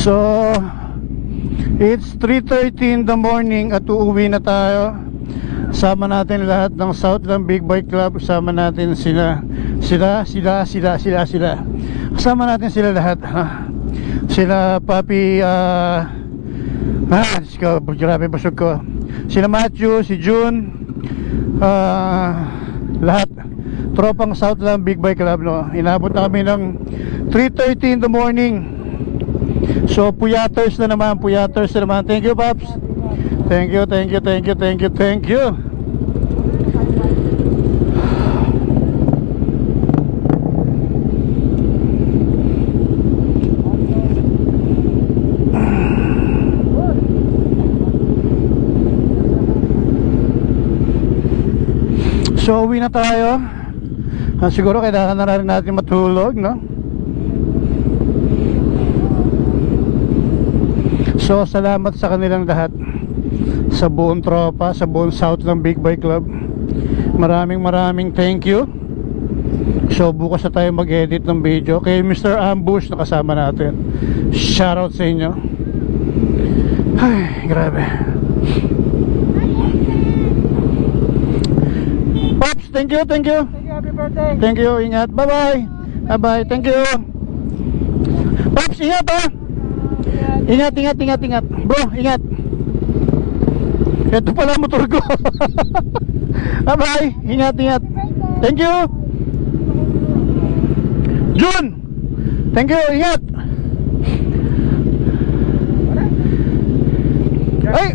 So it's 3:30 in the morning at uuwi na tayo. Sama natin lahat ng Southland Big Bike Club. Sama natin sila. Kasama natin sila lahat, ha? Sila Papi, grabe busog ko. Sila Matthew, si June, lahat tropang Southland Big Bike Club, no? Inabot na kami ng 3:30 in the morning. So puyaters na naman. Thank you, Paps. Thank you. So uwi na tayo. Siguro kailangan na rin natin matulog, no? So salamat sa kanilang lahat, sa buong tropa, sa buong Southland Big Bike Club. Maraming thank you. So bukas na tayo mag-edit ng video. Kay Mr. Ambush na kasama natin, shoutout sa inyo. Ay, grabe. Pops, thank you. Happy birthday. Thank you, ingat. Bye-bye. Thank you. Pops, ingat, ha. Ingat. Bro, ingat. Ito pala motor ko. Bye-bye. Ingat. Thank you. June, thank you, ingat. Ay,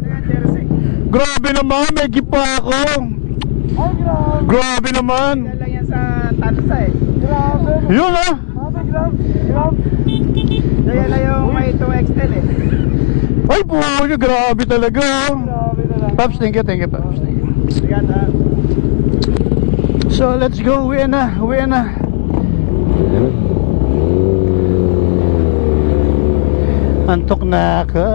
grabe naman, may gift pa ako. Ay, Grabe naman. Yan lang yan sa tansa eh. Grabe. Yun, ha. Grabe. Yan lang yung may 2XL eh. Ay po, grabe talaga. Grabe na lang. Pops, thank you, Pops. Thank you. Sigat ha. So let's go, uwi na. Antok na ako.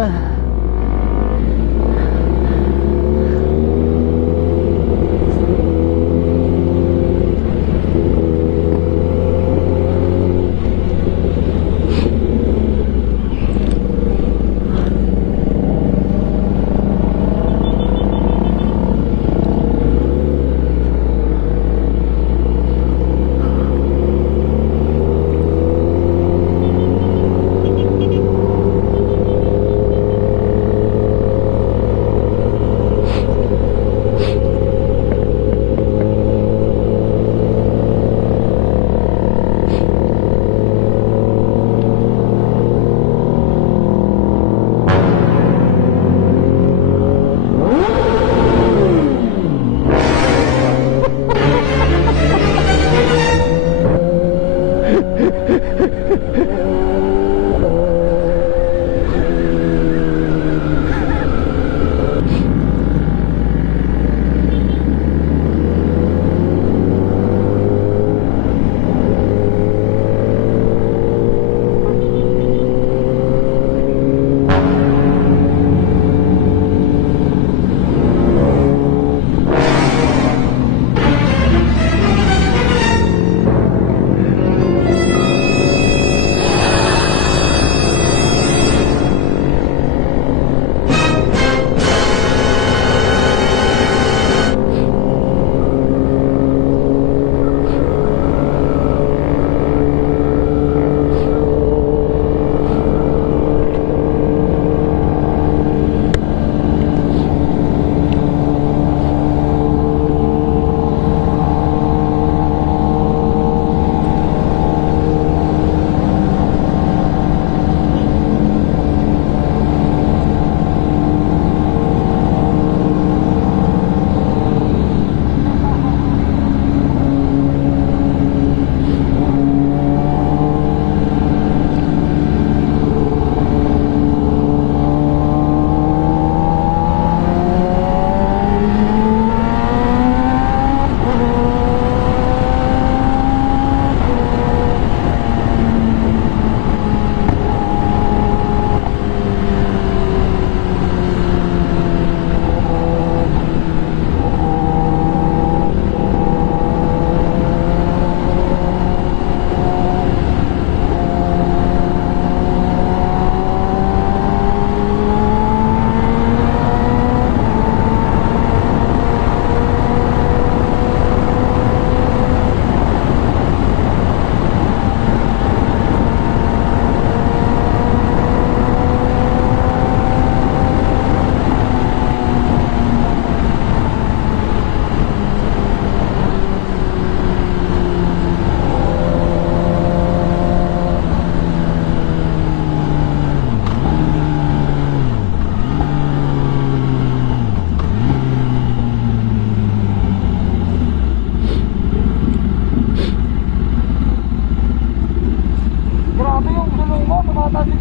tumatalsik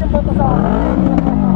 yung bato sa akin.